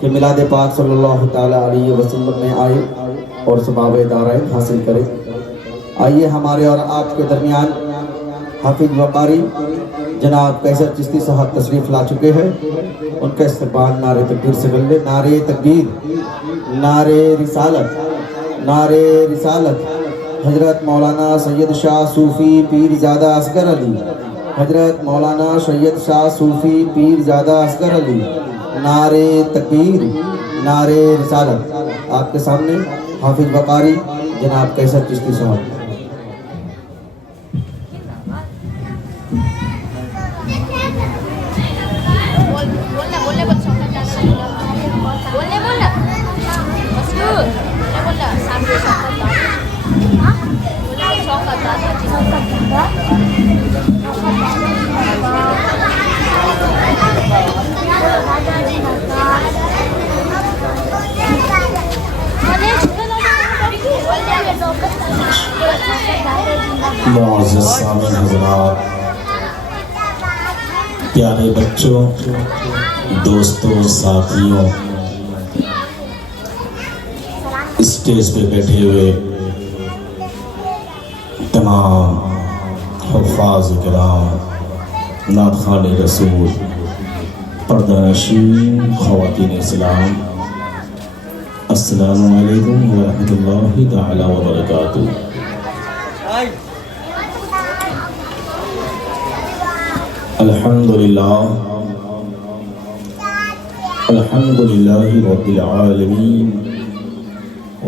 کہ میلاد پاک صلی اللہ تعالیٰ علیہ وسلم میں آئے اور ثواب دارین حاصل کرے۔ آئیے ہمارے اور آپ کے درمیان حافظ و قاری جناب قیصر چشتی صاحب تشریف لا چکے ہیں، ان کا استقبال نعرہ تکبیر سے کر لے۔ نعرہ تکبیر، نعرہ رسالت، نعرہ رسالت۔ حضرت مولانا سید شاہ صوفی پیر زادہ اصغر علی، حضرت مولانا سید شاہ صوفی پیر زادہ اصغر علی، نعرہ تکبیر، نعرہ رسالت۔ آپ کے سامنے حافظ و قاری جناب قیصر چشتی صاحب۔ معزز سامعین حضرات، پیارے بچوں، دوستوں، ساتھیوں، اسٹیج پہ بیٹھے ہوئے تمام حفاظ کرام، نعت خوان رسول، پردہ نشین خواتین اسلام، السلام علیکم ورحمۃ اللہ تعالی وبرکاتہ۔ الحمدللہ رب العالمین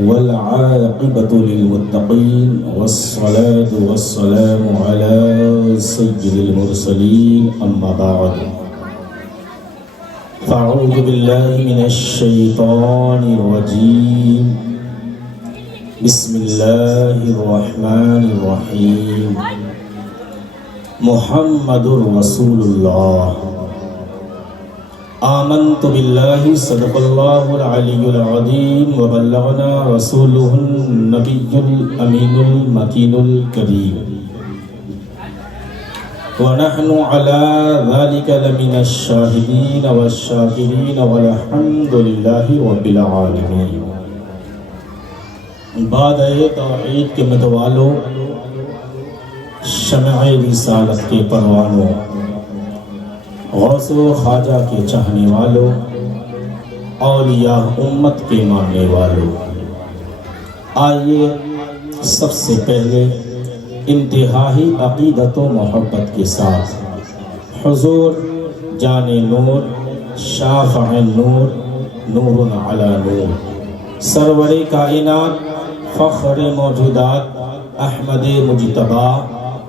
والعاقبۃ للمتقین والصلاة والسلام علی سید المرسلین، اما بعد فاعوذ باللہ من الشیطان الرجیم، بسم اللہ الرحمن الرحیم، محمد رسول اللہ، آمنت باللہ صدق اللہ العلی العظیم وبلغنا رسولہ النبی الامین المکین الکریم، ونحن على ذلك لمن الشاہدین والشاکرین والحمد للہ رب العالمین۔ بعد توحید کے متوالوں، شمع رسالت کے پروانوں، غوث و خواجہ کے چاہنے والوں، اولیاء امت کے ماننے والوں، آئیے سب سے پہلے انتہائی عقیدت و محبت کے ساتھ حضور جان نور، شافع نور، نور علی نور، سرور کائنات، فخر موجودات، احمد مجتبیٰ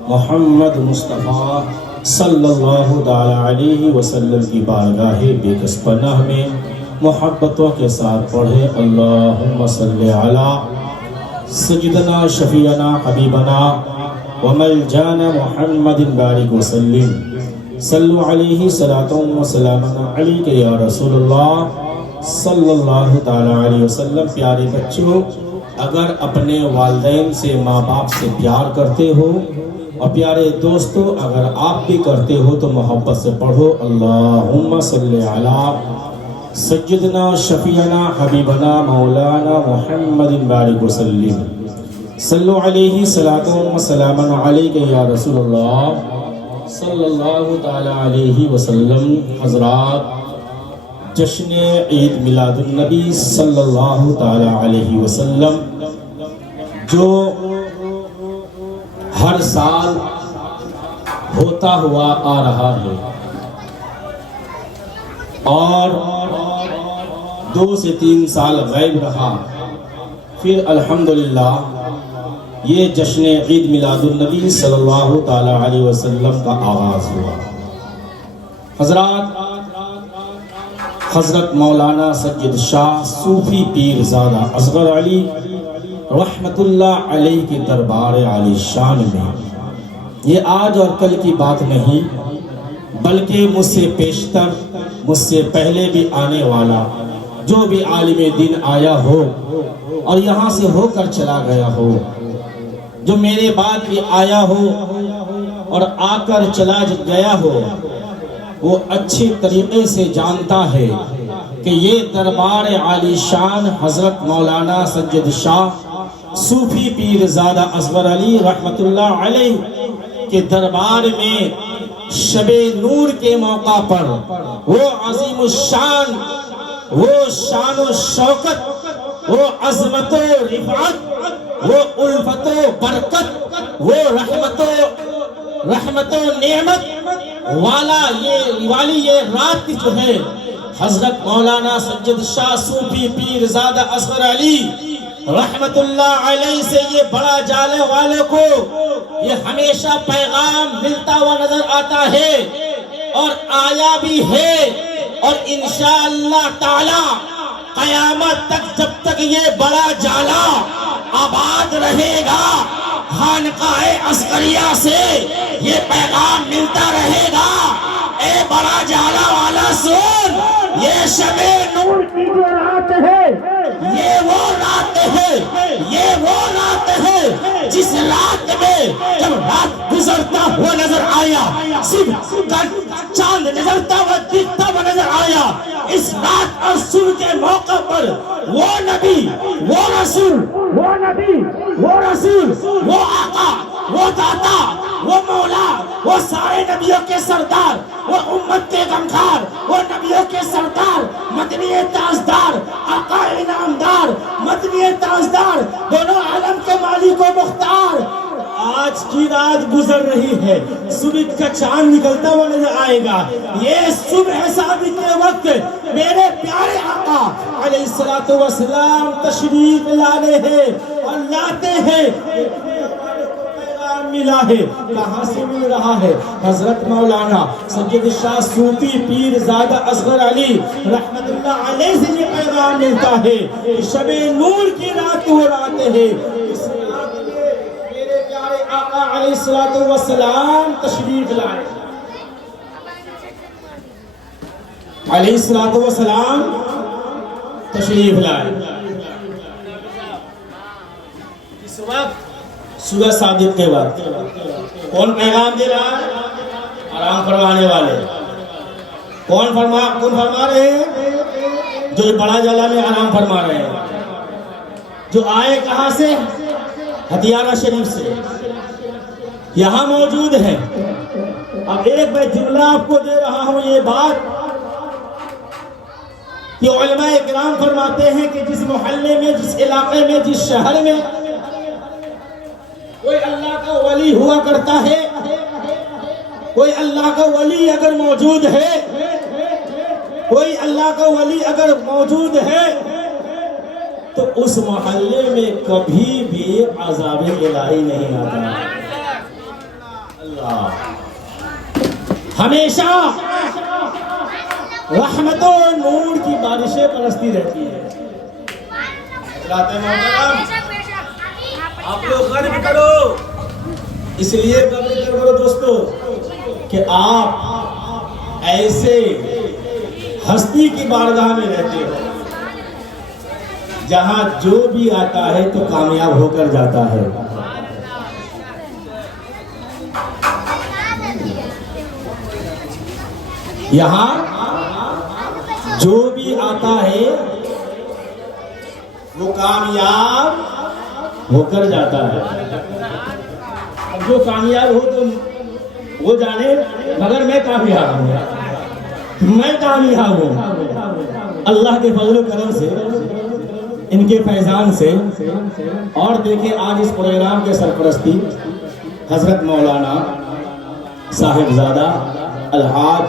محمد مصطفیٰ صلی اللہ تعالی علیہ وسلم کی بارگاہ بے کس پناہ میں محبتوں کے ساتھ پڑھے اللہم صلی علی سیدنا شفیعنا حبیبنا وملجانا محمد بارک وسلم، صلو علیہ صلاۃ و سلام علیک یا رسول اللہ صلی اللہ تعالی علیہ وسلم۔ پیارے بچوں، اگر اپنے والدین سے، ماں باپ سے پیار کرتے ہو، اور پیارے دوستو اگر آپ بھی کرتے ہو تو محبت سے پڑھو اللہم صلی علی سیدنا شفیعنا حبیبنا مولانا محمد بارک وسلم، صلو علیہ صلاۃ و سلام علیک یا رسول اللہ صلی اللہ تعالی علیہ وسلم۔ حضرات، جشن عید میلاد النبی صلی اللہ تعالی علیہ وسلم جو ہر سال ہوتا ہوا آ رہا ہے اور 2 سے 3 سال غائب رہا، پھر الحمدللہ یہ جشن عید میلاد النبی صلی اللہ تعالی علیہ وسلم کا آغاز ہوا۔ حضرات، حضرت مولانا سید شاہ صوفی پیر زادہ اصغر علی رحمت اللہ علیہ کے دربار عالی شان میں یہ آج اور کل کی بات نہیں، بلکہ مجھ سے پیشتر، مجھ سے پہلے بھی آنے والا جو بھی عالم دین آیا ہو اور یہاں سے ہو کر چلا گیا ہو، جو میرے بعد بھی آیا ہو اور آ کر چلا گیا ہو، وہ اچھے طریقے سے جانتا ہے کہ یہ دربار عالی شان حضرت مولانا سید شاہ صوفی پیر زادہ اصغر علی رحمت اللہ علیہ کے دربار میں شب نور کے موقع پر وہ عظیم الشان، وہ شان و شوکت، وہ عظمت و رفعت، وہ الفت و برکت، وہ رحمت و نعمت والی یہ رات جو ہے، حضرت مولانا سید شاہ صوفی پیر زادہ اصغر علی رحمت اللہ علیہ سے یہ بڑا جانے والے کو یہ ہمیشہ پیغام ملتا ہوا نظر آتا ہے اور آیا بھی ہے، اور انشاءاللہ تعالی قیامت تک جب تک یہ بڑا جالا آباد رہے گا، خانقاہ اصغریہ سے یہ پیغام ملتا رہے گا، اے بڑا جالا والا سن، یہ شب نور کی جو رات ہے، یہ وہ رات ہے، یہ وہ رات ہے جس رات میں جب رات گزرتا ہوا نظر آیا، صبح کا چاند نظرتا ہوا دکھتا ہوا نظر آیا، اس رات اور صبح کے موقع پر وہ نبی، وہ رسول، وہ نبی، وہ رسول، وہ آقا، وہ داتا، وہ مولا، وہ سارے نبیوں کے سردار، وہ امت کے غمخوار، وہ نبیوں کے سردار، مدنی تاجدار، آقا انعامدار، مدنی تاجدار، دونوں عالم کے مالک و مختار، آج کی رات گزر رہی ہے، صبح کا چاند نکلتا ہوا نظر آئے گا، یہ صبح صادق کے وقت میرے پیارے آقا علیہ السلام تشریف لانے ہیں اور لاتے ہیں، ملا ہے، کہاں سے مل رہا ہے؟ حضرت مولانا سید شاہ صوفی پیر زادہ اصغر علی رحمت اللہ علیہ سے یہ پیغام ملتا ہے کہ شب نور کی رات وہ رات ہے، اس رات میں میرے پیارے آقا علیہ السلام تشریف لائے، علیہ السلام تشریف لائے، اس وقت صبح صادق کے وقت کون پیغام دے رہا ہے؟ آرام فرمانے والے، کون فرما رہے ہیں؟ جو بڑا جالا میں آرام فرما رہے ہیں، جو آئے کہاں سے؟ ہتھیارہ شریف سے، یہاں موجود ہے۔ اب ایک میں جملہ آپ کو دے رہا ہوں، یہ بات کہ علماء کرام فرماتے ہیں کہ جس محلے میں، جس علاقے میں، جس شہر میں کوئی اللہ کا ولی ہوا کرتا ہے، کوئی اللہ کا ولی اگر موجود ہے، کوئی اللہ کا ولی اگر موجود ہے تو اس محلے میں کبھی بھی عذاب الہی نہیں آتا، اللہ ہمیشہ رحمت و نور کی بارشیں برستی رہتی ہے۔ آپ لوگ غرب کرو، اس لیے غرب کرو دوستو کہ آپ ایسے ہستی کی بارگاہ میں رہتے ہو جہاں جو بھی آتا ہے تو کامیاب ہو کر جاتا ہے۔ یہاں جو بھی آتا ہے وہ کامیاب ہو کر جاتا ہے۔ اب جو کامیاب ہو تو وہ جانے، مگر میں کامیاب ہوں، میں کامیاب ہوں اللہ کے فضل و کرم سے، ان کے فیضان سے۔ اور دیکھیں آج اس پروگرام کے سرپرستی حضرت مولانا صاحبزادہ الحاج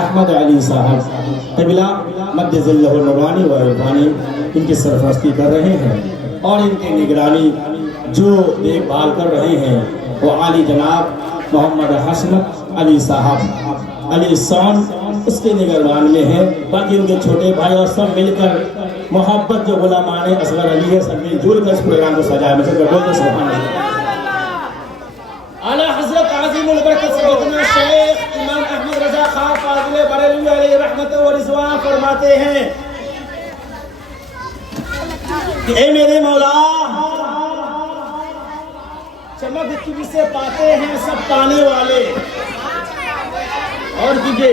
احمد علی صاحب قبلہ مد ظلہ النورانی و عرفانی ان کی سرپرستی کر رہے ہیں، اور ان کی نگرانی جو دیکھ بھال کر رہے ہیں وہ عالی جناب محمد حسنت علی صاحب علی سون اس کے نگران میں ہے۔ باقی ان کے چھوٹے بھائی اور سب مل کر محبت جو غلامان اصغر علی ہے، سب مل جل کر اس پروگرام کو سجایا۔ میں سے بولتے سبحان اللہ۔ اعلیٰ حضرت عظیم البرکت سیدنا شیخ امام احمد رضا خان فاضل بریلوی علیہ رحمت و رضوان فرماتے ہیں کہ اے میرے مولا، چمک تجھ سے پاتے ہیں سب پانے والے، اور دیجئے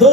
2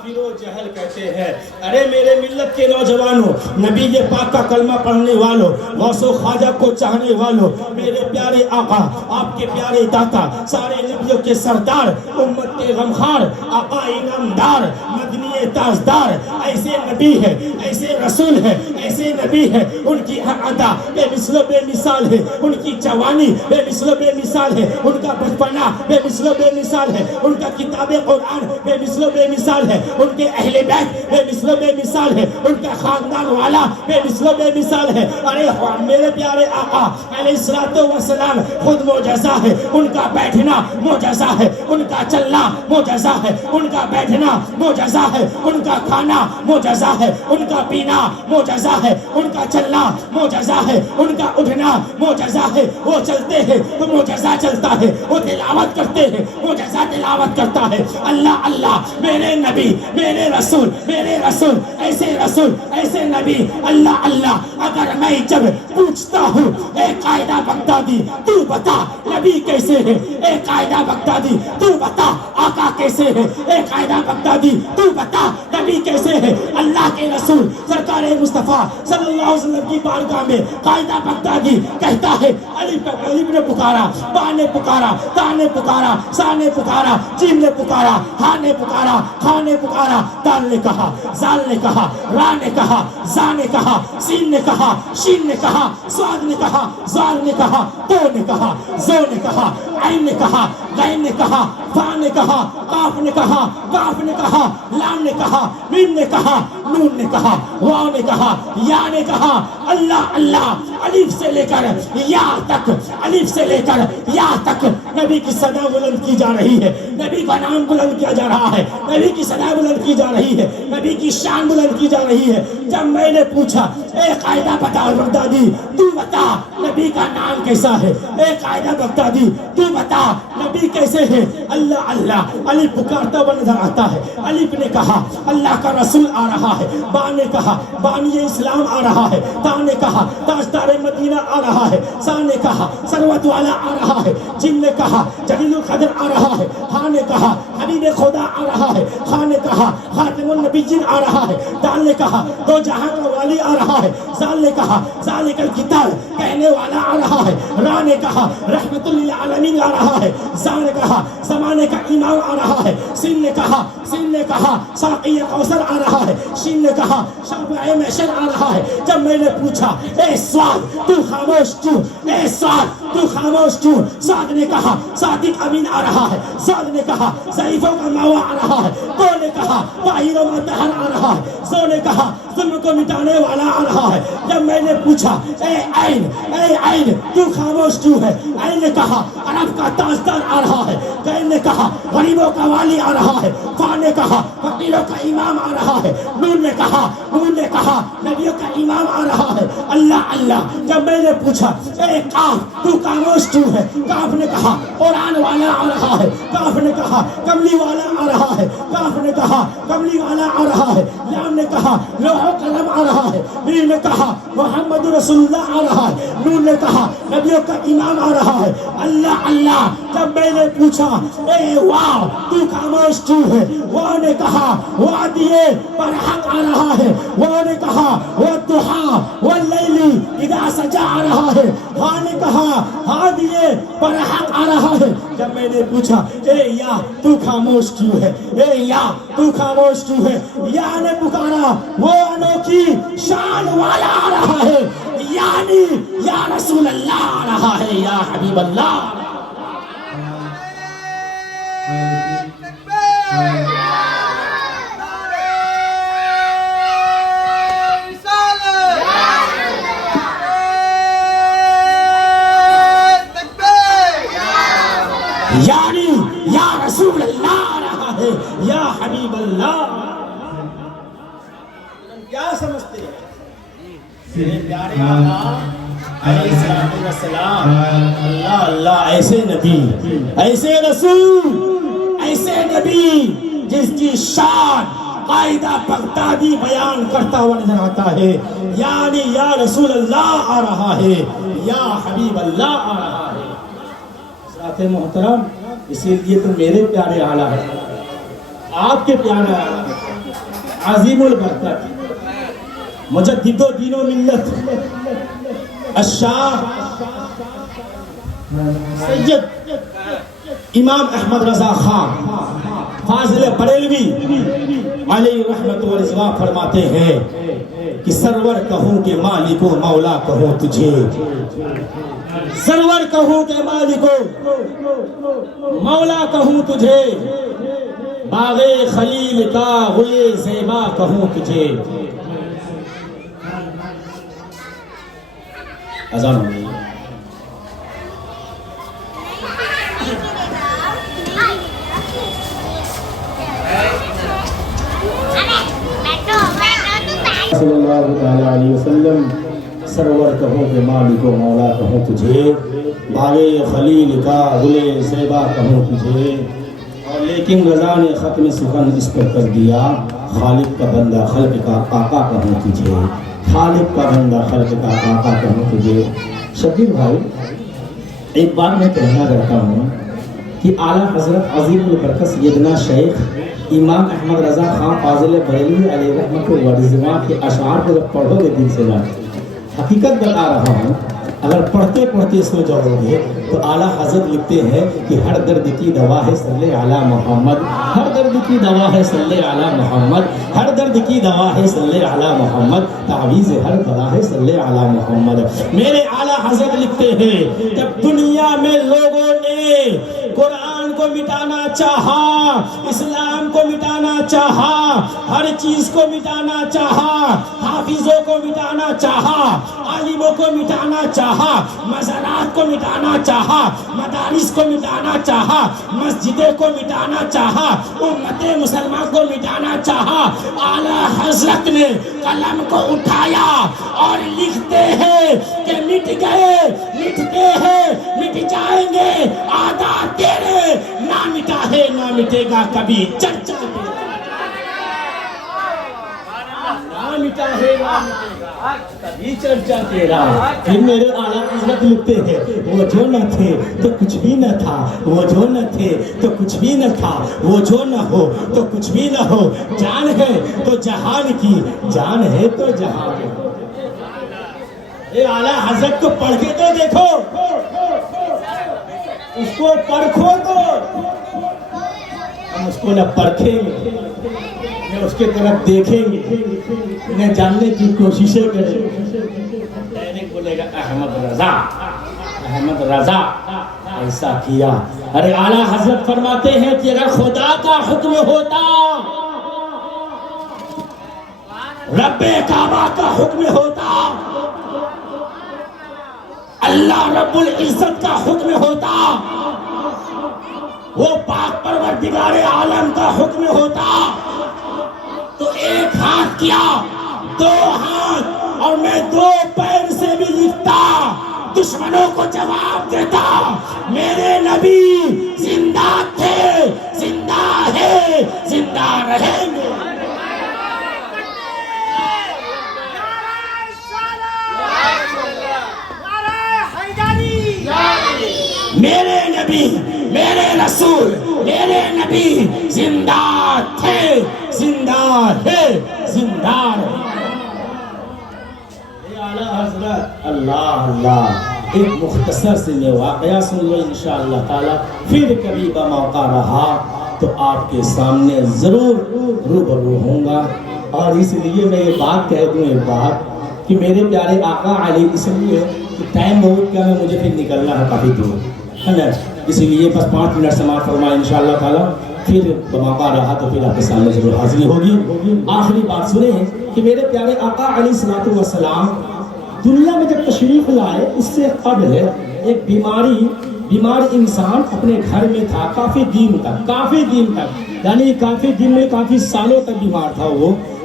کافر و جہل کہتے ہیں. ارے میرے ملت کے نوجوانوں، نبی پاک کا کلمہ پڑھنے والوں، غوث و خواجہ کو چاہنے والوں، میرے پیارے آقا، آپ کے پیارے داتا، سارے نبیوں کے سردار، امت کے غمخوار، آقا انعامدار، مدنی تاجدار، ایسے نبی ہے، ایسے رسول ہے، ایسے نبی ہے. ان کی ہر ادا بے مثل و بے مثال ہے، ان کی جوانی بے مثل و بے مثال ہے، ان کا بچپنا بے مثل و بے مثال ہے، ان کا کتاب قرآن بے مثل و بے مثال ہے، ان کے اہل بیت بے مثل و بے مثال ہے، ان کا خاندان والا بے مثل و بے مثال ہے. ارے میرے پیارے آقا علیہ السلام خود معجزہ ہے، ان کا بیٹھنا معجزہ ہے، ان کا چلنا معجزہ ہے، ان کا بیٹھنا معجزہ ہے، ان کا کھانا معجزہ ہے، ان کا پینا معجزہ ہے، ان کا چلنا معجزہ ہے، ان کا اٹھنا معجزہ ہے. وہ چلتے ہیں تو معجزہ چلتا ہے، وہ تلاوت کرتے ہیں معجزہ تلاوت کرتا ہے. اللہ اللہ، میرے نبی، میرے رسول، میرے رسول، ایسے نبی. اللہ اللہ، اگر میں جب پوچھتا ہوں اے قائدہ بغدادی تو بتا نبی کیسے ہے، اے قائدہ بغدادی تو بتا آقا کیسے ہے، اے قائدہ بغدادی تو بتا نبی کیسے ہے. اللہ کے رسول سرکار مصطفیٰ صلی اللہ علیہ وسلم کی بارگاہ میں قائدہ بغدادی کہتا ہے الف نے پکارا، با نے پکارا، تا نے پکارا، سا نے پکارا، جیم نے پکارا، ہا نے پکارا، کھا نے پکارا، دال نے کہا، زال نے کہا، را نے کہا، زا نے کہا، سین نے کہا، شین نے کہا، سواد نے کہا، زال نے کہا، تو نے کہا، زو نے کہا، عین نے کہا، غین نے کہا، فا نے کہا، قاف نے کہا، کاف نے کہا، لام نے کہا، میم نے کہا، نون نے کہا، واو نے کہا، یا نے کہا. اللہ اللہ، الف سے لے کر یا تک، الف سے لے کر یا تک نبی کی صدا بلند کی جا رہی ہے، نبی کا نام بلند کیا جا رہا ہے، نبی کی صدا بلند کی جا رہی ہے، نبی کی شان بلند کی جا رہی ہے. جب میں نے پوچھا اے قائدہ بغدادی تو بتا نبی کا نام کیسا ہے، اے قائدہ بغدادی تو بتا نبی کیسے ہے. اللہ اللہ، الف پکارتا ہوا نظر آتا ہے. الف نے کہا اللہ کا رسول آ رہا ہے، با نے کہا بانی اسلام آ رہا ہے، تا نے کہا تاجدار مدینہ آ رہا ہے، سا نے کہا ثروت والا آ رہا ہے، جیم نے کہا جلیل القدر آ رہا ہے، ہا نے کہا حبیب خدا آ رہا ہے، خا نے کہا خاتم النبیین آ رہا ہے، دال نے کہا دو جہاں کا والی آ رہا ہے، زال نے کہا ذالک الکتاب کہنے والا آ رہا ہے، را نے کہا رحمت للعالمین آ رہا ہے، زا نے کہا زمانے کا امام آ رہا ہے، سین نے کہا ساقی کوثر آ رہا ہے، شین نے کہا شافع محشر آ رہا ہے. جب میں نے پوچھا اے سعد تو خاموش کیوں، اے سعد تو خاموش کیوں، سعد نے کہا صادق امین آ رہا ہے، سعد نے کہا ضعیفوں کا ماوا آ رہا ہے، تو نے کہا طاہر و مطہر آ رہا ہے، زو نے کہا ظلم کو مٹانے والا آ رہا ہے. جب میں نے پوچھا اے عین تو خاموش کیوں ہے، عین نے کہا عرب کا تاجدار آ رہا ہے، غین نے کہا غریبوں کا والی آ رہا ہے، فا نے کہا فقیروں کا امام آ رہا ہے، نون نے کہا نبیوں کا امام آ رہا ہے. اللہ اللہ، جب میں نے پوچھا اے قاف تو خاموش کیوں ہے، کاف نے کہا قرآن والا آ رہا ہے، کاف نے کہا کملی والا آ رہا ہے، کاف نے کہا کملی والا آ رہا ہے، لام نے کہا لوح و قلم آ رہا ہے، میم نے کہا محمد رسول اللہ آ رہا ہے، نون نے کہا نبیوں کا امام آ رہا ہے. اللہ اللہ، جب میں نے پوچھا اے واو تو خاموش کیوں ہے، واو نے کہا وادیے پر حق آ رہا ہے، واو نے کہا والضحیٰ واللیل اذا سجا آ رہا ہے، ہا نے کہا ہادیے پر حق آ رہا ہے. جب میں نے پوچھا اے یا تو خاموش کیوں ہے، اے یا تو خاموش کیوں ہے، یا نے پکارا وہ انوکھی شان والا آ رہا ہے، یعنی یا رسول اللہ آ رہا ہے، یا حبیب اللہ. یعنی یا رسول اللہ آ رہا ہے، یا حبیب اللہ. کیا سمجھتے ہیں میرے پیارے آقا علیہ السلام؟ اللہ اللہ، ایسے نبی، ایسے رسول، ایسے نبی جس کی شان قائدہ بغدادی بیان کرتا ہوا نظر آتا ہے، یعنی یا رسول اللہ آ رہا ہے، یا حبیب اللہ آ رہا ہے. حضرات محترم، اسی لیے تو میرے پیارے آلہ ہے، آپ کے پیارے آلہ ہے. عظیم البرکت مجدد و دین و ملت الشاہ سید امام احمد رضا خان فاضل بریلوی علیہ رحمت و رضوان فرماتے ہیں کہ سرور کہوں کہ مالک و مولا کہوں تجھے، سرور کہوں کہ مالک و مولا کہوں تجھے، باغ خلیل کا ہوئے زیبا کہوں تجھے۔ اذان ہو گئی۔ صلی اللہ علیہ وسلم سرور کہوں کہ مالک و مولا کہوں تجھے، باغ خلیل کا گل زیبا کہوں تجھے، اور لیکن رضا نے ختم سخن اس پر کر دیا، خالق کا بندہ خلق کا آقا کہوں تجھے، خالق کا بندہ خلق کا آقا کہوں تجھے۔ شبیر بھائی ایک بات میں کہنا چاہتا ہوں کہ اعلیٰ حضرت عظیم البرکت سیدنا شیخ امام احمد رضا خان فاضل بریلوی علیہ رحمت و رضوان کے اشعار کو جب پڑھو گے دل سے نا، حقیقت بتا رہا ہوں، اگر پڑھتے پڑھتے اس کو جاؤ گے تو اعلیٰ حضرت لکھتے ہیں کہ ہر درد کی دوا ہے صلی علی محمد، ہر درد کی دوا ہے صلی علی محمد، ہر درد کی دوا ہے صلی علی محمد، تعویذ ہر بلا ہے صلی علی محمد۔ میرے اعلیٰ حضرت لکھتے ہیں جب دنیا میں لوگوں نے قرآن کو مٹانا چاہا، اسلام کو مٹانا چاہا، ہر چیز کو مٹانا چاہا، حافظوں کو مٹانا چاہا، عالموں کو مٹانا چاہا، مزارات کو مٹانا چاہا، مدارس کو مٹانا چاہا، مسجدیں کو مٹانا چاہا، امت مسلمان کو مٹانا چاہا، اعلیٰ حضرت نے قلم کو اٹھایا اور لکھتے ہیں کہ مٹ گئے، مٹتے ہیں، مٹ جائیں گے، آدھا تیرے، نہ مٹا ہے نہ مٹے گا کبھی چرچا نہ مٹا ہے نہ مٹے گا کبھی چرچا تیرا۔ پھر میرے اعلیٰ حضرت لکھتے ہیں وہ جو نہ تھے تو کچھ بھی نہ تھا، وہ جو نہ تھے تو کچھ بھی نہ تھا، وہ جو نہ ہو تو کچھ بھی نہ ہو، جان ہے تو جہان کی، جان ہے تو جہان کی۔ اے اعلیٰ حضرت کو پڑھ کے تو دیکھو، اس کو پرکھو تو، ہم اس کو نہ پرکھیں گے نہ اس کے طرف دیکھیں گے نہ جاننے کی کوششیں کریں، ڈائریکٹ بولے گا احمد رضا، احمد رضا ایسا کیا۔ ارے اعلیٰ حضرت فرماتے ہیں کہ اگر خدا کا حکم ہوتا، رب کعبہ کا حکم ہوتا، اللہ رب العزت کا حکم ہوتا، وہ پاک پروردگار عالم کا حکم ہوتا، تو ایک ہاتھ کیا، دو ہاتھ، اور میں دو پیر سے بھی لکھتا، دشمنوں کو جواب دیتا، میرے نبی زندہ تھے، زندہ ہے، زندہ رہیں گے۔ میرے نبی، میرے رسول، میرے نبی زندہ تھے، زندہ ہے، زندہ رہے۔ اعلیٰ حضرت اللہ اللہ، ایک مختصر سے میں واقعہ سن لو انشاءاللہ تعالی، پھر کبھی موقع رہا تو آپ کے سامنے ضرور روبرو ہوں گا۔ اور اس لیے میں یہ بات کہہ دوں ایک بات کہ میرے پیارے آقا علیہ، اس لیے ٹائم بہت کم ہے، مجھے پھر نکلنا ہے کافی دور ہے نا، اس لیے بس 5 منٹ سماعت فرمائے انشاءاللہ تعالی، پھر موقع رہا تو پھر آپ کے سامنے ضرور حاضری ہوگی۔ آخری بات سنیں کہ میرے پیارے آقا علیہ الصلوۃ والسلام دنیا میں جب تشریف لائے، اس سے قبل ایک بیمار انسان اپنے گھر میں تھا کافی دن تک، یعنی کافی دن میں کافی سالوں تک بیمار تھا وہ،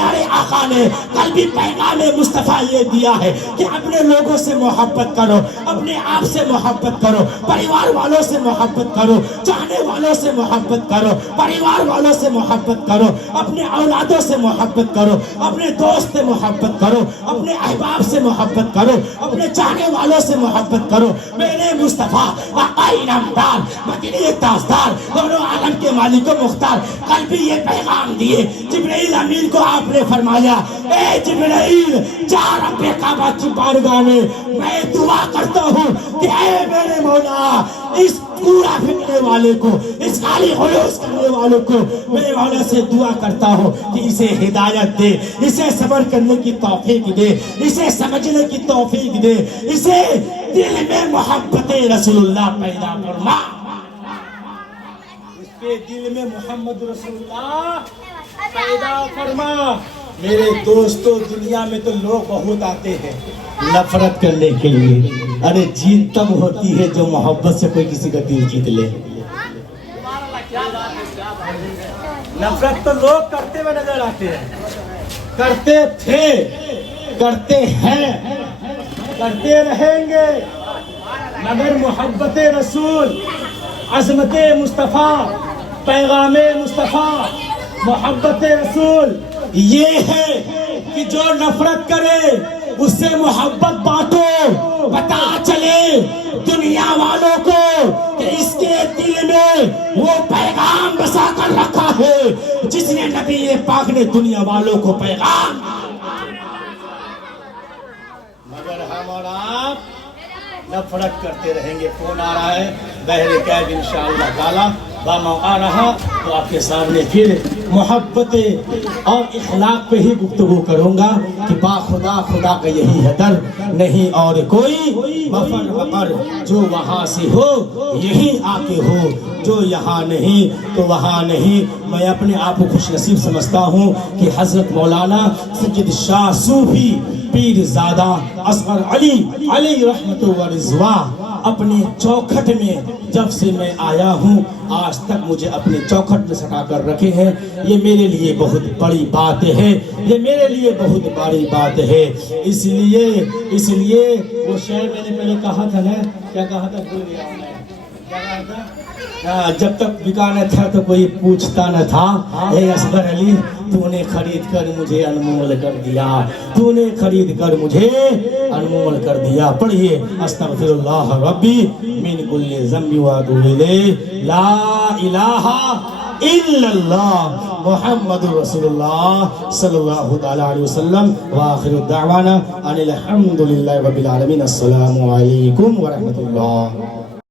پیارے آقا نے قلبی پیغام مصطفیٰ یہ دیا ہے کہ اپنے لوگوں سے محبت کرو، اپنے آپ سے محبت کرو، پریوار والوں سے محبت کرو، چاہنے والوں سے محبت کرو، پریوار والوں سے محبت کرو، اپنے اولادوں سے محبت کرو، اپنے دوست سے محبت کرو، اپنے احباب سے محبت کرو، اپنے چاہنے والوں سے محبت کرو۔ میرے مصطفیٰ آقا انعامدار مدینہ تاجدار دونوں عالم کے مالک و مختار قلبی یہ پیغام دیے۔ جبرائیل امین کو آپ نے فرمایا اے جبرائیل جا رب کعبہ کی بارگاہ میں دعا کرتا ہوں کہ اے میرے مولا اس پورا پھرنے والے کو، اس خالی خلوص کرنے والوں کو میرے مولا سے دعا کرتا ہوں کہ اسے ہدایت دے، اسے صبر کرنے کی توفیق دے، اسے سمجھنے کی توفیق دے، اسے دل میں محبت رسول اللہ پیدا فرما، اس کے دل میں محمد رسول اللہ پیدا فرما۔ میرے دوستو دنیا میں تو لوگ بہت آتے ہیں نفرت کرنے کے لیے، ارے جیت تب ہوتی ہے جو محبت سے کوئی کسی کا دل جیت لے۔ نفرت تو لوگ کرتے ہوئے نظر آتے ہیں، کرتے تھے، کرتے ہیں، کرتے رہیں گے، مگر محبت رسول، عظمت مصطفیٰ، پیغام مصطفیٰ، محبت رسول یہ ہے کہ جو نفرت کرے اس سے محبت بانٹو، پتا چلے دنیا والوں کو کہ اس کے دل میں وہ پیغام بسا کر رکھا ہے جس نے نبی پاک نے دنیا والوں کو پیغام، مگر ہم اور آپ نفرت کرتے رہیں گے۔ فون آ رہا ہے بہر کیب انشاءاللہ تعالی موقع رہا تو آپ کے سامنے پھر محبت اور اخلاق پہ ہی گفتگو کروں گا کہ با خدا خدا کا یہی ہے در، نہیں اور کوئی مفر مقر، جو وہاں سے ہو یہی آ کے ہو، جو یہاں نہیں تو وہاں نہیں۔ میں اپنے آپ کو خوش نصیب سمجھتا ہوں کہ حضرت مولانا سید شاہ صوفی پیر زادہ اصغر علی رحمت و رضوان اپنے چوکھٹ میں جب سے میں آیا ہوں آج تک مجھے اپنے چوکھٹ میں سٹا کر رکھے ہیں۔ یہ میرے لیے بہت بڑی بات ہے، یہ میرے لیے بہت بڑی بات ہے۔ اس لیے وہ شعر میں نے پہلے کہا تھا نا، کیا کہا تھا بھول گیا ہوں میں، کیا کہا تھا؟ جب تک بکا نہ تھا تو کوئی پوچھتا نہ تھا، اے اصغر علی تو نے خرید کر مجھے انمول کر دیا، تو نے خرید کر مجھے انمول کر دیا۔ پڑھیے استغفر اللہ ربی من کل ذنب واتوب الیہ، لا الہ الا اللہ محمد رسول اللہ صلی اللہ تعالی علیہ وسلم، وآخر دعوانا ان الحمد للہ رب العالمین۔ السلام علیکم ورحمۃ اللہ۔